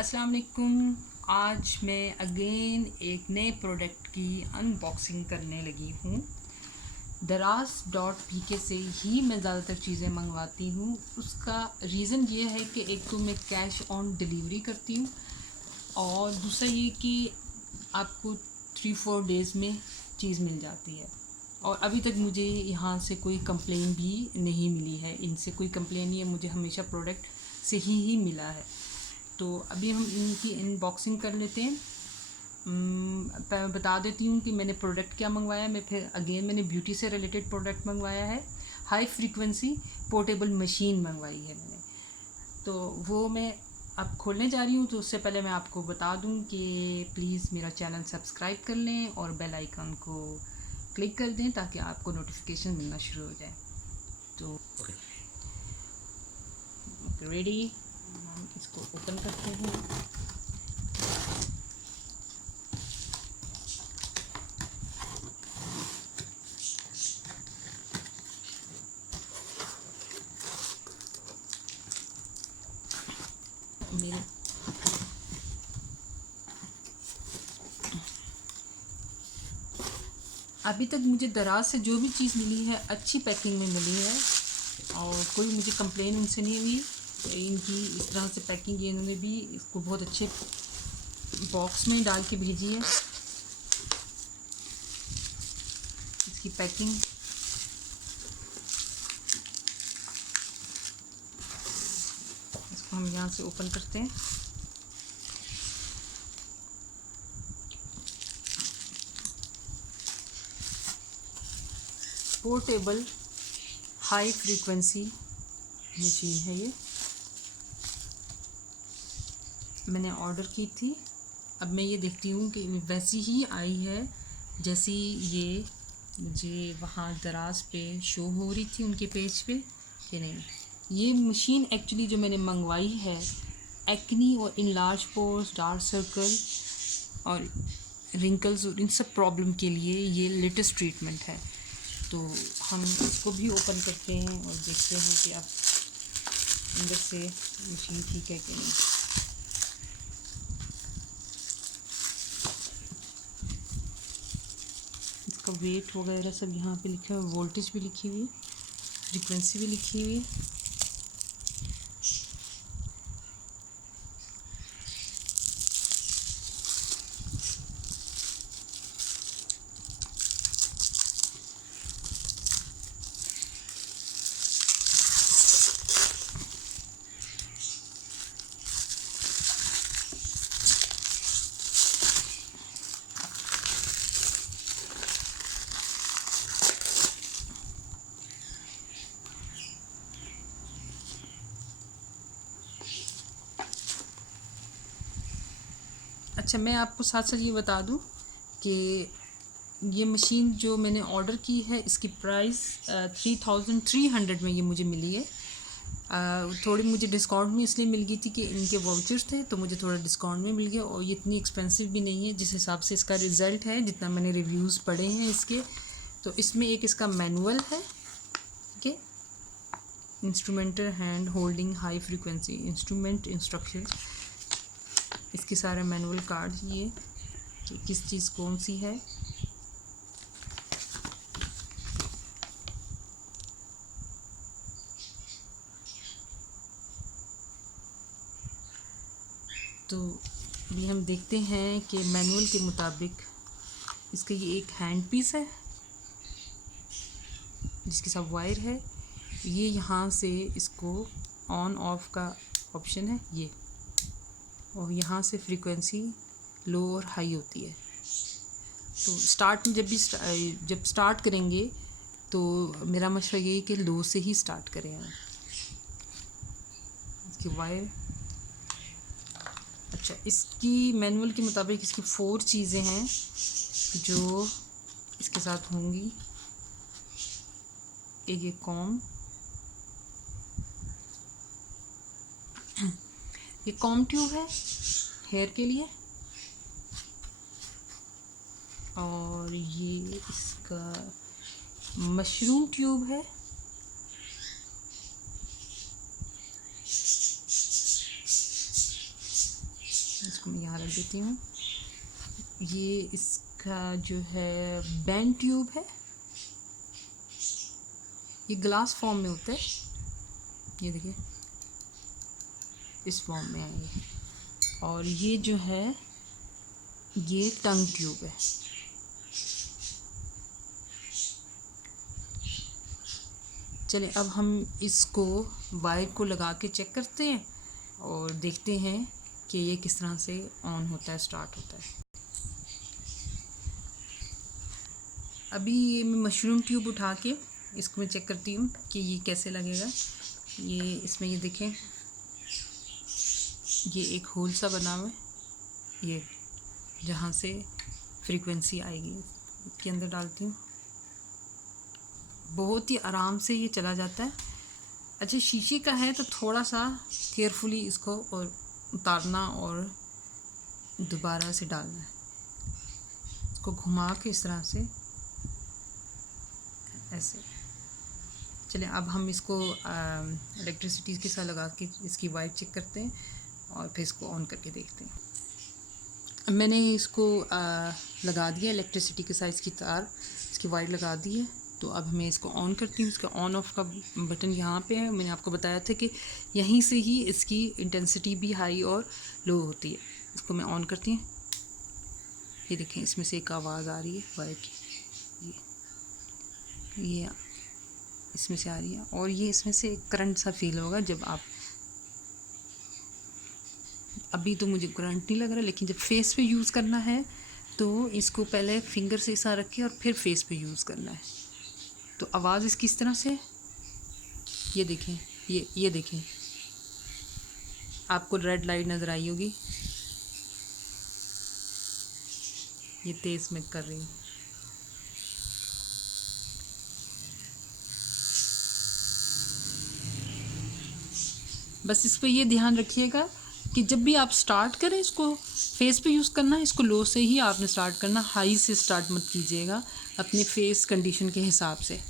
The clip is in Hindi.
अस्सलाम वालेकुम। आज मैं अगेन एक नए प्रोडक्ट की अनबॉक्सिंग करने लगी हूँ। दराज.pk से ही मैं ज़्यादातर चीज़ें मंगवाती हूँ। उसका रीज़न ये है कि एक तो मैं कैश ऑन डिलीवरी करती हूँ और दूसरा ये कि आपको 3-4 डेज़ में चीज़ मिल जाती है। और अभी तक मुझे यहाँ से कोई कंप्लेन भी नहीं मिली है, इनसे कोई कंप्लेन नहीं है, मुझे हमेशा प्रोडक्ट सही ही मिला है। तो अभी हम इनकी अनबॉक्सिंग कर लेते हैं। मैं बता देती हूँ कि मैंने प्रोडक्ट क्या मंगवाया। मैंने ब्यूटी से रिलेटेड प्रोडक्ट मंगवाया है। हाई फ्रीक्वेंसी पोर्टेबल मशीन मंगवाई है मैंने, तो वो मैं अब खोलने जा रही हूँ। तो उससे पहले मैं आपको बता दूँ कि प्लीज़ मेरा चैनल सब्सक्राइब कर लें और बेल आइकन को क्लिक कर दें ताकि आपको नोटिफिकेशन मिलना शुरू हो जाए। तो रेडी, हम इसको ओपन करते हैं। मेरे अभी तक मुझे दराज से जो भी चीज़ मिली है अच्छी पैकिंग में मिली है और कोई मुझे कंप्लेन उनसे नहीं हुई। इनकी इस तरह से पैकिंग इन्होंने भी इसको बहुत अच्छे बॉक्स में डाल के भेजी है। इसकी पैकिंग इसको हम यहाँ से ओपन करते हैं। पोर्टेबल हाई फ्रीक्वेंसी मशीन है ये, मैंने ऑर्डर की थी। अब मैं ये देखती हूँ कि वैसी ही आई है जैसी ये मुझे वहाँ दराज पे शो हो रही थी उनके पेज पे कि नहीं। ये मशीन एक्चुअली जो मैंने मंगवाई है एक्नी और इनलार्ज पोर्स, डार्क सर्कल और रिंकल्स और इन सब प्रॉब्लम के लिए ये लेटेस्ट ट्रीटमेंट है। तो हम इसको भी ओपन करते हैं और देखते हैं कि अब अंदर से मशीन ठीक है कि नहीं। इसका वेट वगैरह सब यहाँ पे लिखा है, वोल्टेज भी लिखी हुई है, फ्रीक्वेंसी भी लिखी हुई है। अच्छा, मैं आपको साथ साथ ये बता दूं कि ये मशीन जो मैंने ऑर्डर की है इसकी प्राइस 3300 में ये मुझे मिली है। थोड़ी मुझे डिस्काउंट में इसलिए मिल गई थी कि इनके वाउचर्स थे, तो मुझे थोड़ा डिस्काउंट में मिल गया और ये इतनी एक्सपेंसिव भी नहीं है जिस हिसाब से इसका रिज़ल्ट है, जितना मैंने रिव्यूज़ पढ़े हैं इसके। तो इसमें एक इसका मैनुअल है, ठीक है, instrumental hand holding high frequency instrument instruction, इसके सारे मैनुअल कार्ड ये कि किस चीज़ कौन सी है। तो ये हम देखते हैं कि मैनुअल के मुताबिक इसका ये एक हैंड पीस है जिसके साथ वायर है। ये यहाँ से इसको ऑन ऑफ का ऑप्शन है ये, और यहाँ से फ्रीक्वेंसी लो और हाई होती है। तो स्टार्ट में जब स्टार्ट करेंगे तो मेरा मशवरा ये है कि लो से ही स्टार्ट करें आप। इसकी वायर, अच्छा, इसकी मैनुअल के मुताबिक इसकी 4 चीज़ें हैं जो इसके साथ होंगी। एक ये कॉम ट्यूब है हेयर के लिए, और ये इसका मशरूम ट्यूब है, इसको मैं यहाँ रख देती हूँ। ये इसका जो है बैंड ट्यूब है, ये ग्लास फॉर्म में होता है, ये देखिए इस फॉर्म में है ये। और ये जो है ये टंग ट्यूब है। चलिए अब हम इसको वायर को लगा के चेक करते हैं और देखते हैं कि ये किस तरह से ऑन होता है, स्टार्ट होता है। अभी ये मैं मशरूम ट्यूब उठा के इसको मैं चेक करती हूँ कि ये कैसे लगेगा। ये इसमें ये देखें, ये एक होल सा बना हुआ है, ये जहाँ से फ्रीक्वेंसी आएगी इसके अंदर डालती हूँ। बहुत ही आराम से ये चला जाता है। अच्छा, शीशे का है तो थोड़ा सा केयरफुली इसको और उतारना और दोबारा से डालना है। इसको घुमा के इस तरह से ऐसे। चलिए अब हम इसको इलेक्ट्रिसिटी के साथ लगा के इसकी वायर चेक करते हैं और फिर इसको ऑन करके देखते हैं। मैंने इसको लगा दिया इलेक्ट्रिसिटी के साथ, इसकी तार, इसकी वायर लगा दी है। तो अब मैं इसको ऑन करती हूँ। इसका ऑन ऑफ का बटन यहाँ पे है। मैंने आपको बताया था कि यहीं से ही इसकी इंटेंसिटी भी हाई और लो होती है। इसको मैं ऑन करती हूँ। ये देखें, इसमें से एक आवाज़ आ रही है वायर की, ये इसमें से आ रही है और ये इसमें से करंट सा फील होगा जब आप, अभी तो मुझे करंट नहीं लग रहा, लेकिन जब फेस पे यूज़ करना है तो इसको पहले फिंगर से ऐसा रखें और फिर फेस पे यूज़ करना है। तो आवाज़ इसकी इस तरह से, ये देखें, ये देखें, आपको रेड लाइट नज़र आई होगी, ये तेज़ मैं कर रही हूँ। बस इस पर ये ध्यान रखिएगा कि जब भी आप स्टार्ट करें इसको फेस पे यूज़ करना है, इसको लो से ही आपने स्टार्ट करना, हाई से स्टार्ट मत कीजिएगा अपने फेस कंडीशन के हिसाब से।